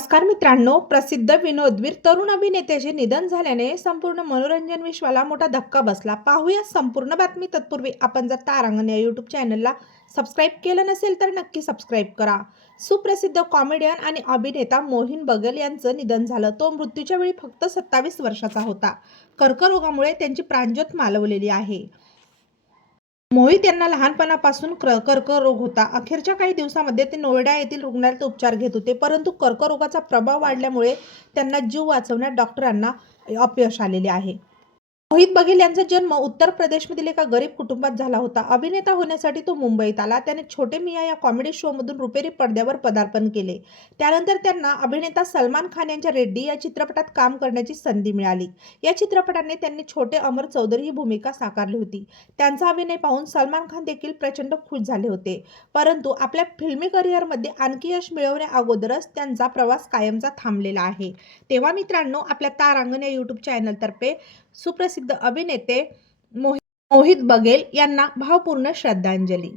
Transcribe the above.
नमस्कार मित्रांनो प्रसिद्ध विनोदवीर तरुण अभिनेत्याचे निधन झाल्याने संपूर्ण मनोरंजन विश्वाला मोठा धक्का बसला. पाहूया संपूर्ण बातमी. तत्पूर्वी आपण जर तारांगण या यूट्यूब चॅनलला सबस्क्राईब केलं नसेल तर नक्की सबस्क्राईब करा. सुप्रसिद्ध कॉमेडियन आणि अभिनेता मोहिन बगल यांचं निधन झालं. तो मृत्यूच्या वेळी फक्त सत्तावीस वर्षाचा होता. कर्करोगामुळे त्यांची प्राणज्योत मालवलेली आहे. मोहित यांना लहानपणापासून कर्करोग होता. अखेरच्या काही दिवसामध्ये ते नोएडा येथील रुग्णालयात उपचार घेत होते. परंतु कर्करोगाचा प्रभाव वाढल्यामुळे त्यांना जीव वाचवण्यात डॉक्टरांना अपयश आलेले आहे. मोहित बघेल यांचा जन्म उत्तर प्रदेशमधील एका गरीब कुटुंबात झाला होता. अभिनेता होण्यासाठी तो मुंबईत आला. त्याने छोटे मिया या कॉमेडी शोमधून रुपेरी पडद्यावर पदार्पण केले. त्यानंतर त्यांना अभिनेता सलमान खान यांच्या रेड्डी या चित्रपटात काम करण्याची संधी मिळाली. या चित्रपटाने त्यांनी छोटे अमर चौधरी ही भूमिका साकारली होती. त्यांचा अभिनय पाहून सलमान खान देखील प्रचंड खुश झाले होते. परंतु आपल्या फिल्मी करिअरमध्ये आणखी यश मिळवण्या अगोदरच त्यांचा प्रवास कायमचा थांबलेला आहे. तेव्हा मित्रांनो आपल्या तारांगण या यूट्यूब चॅनलतर्फे सुप्रसिद्ध अभिनेते मोहित मोहित बघेल यांना भावपूर्ण श्रद्धांजली.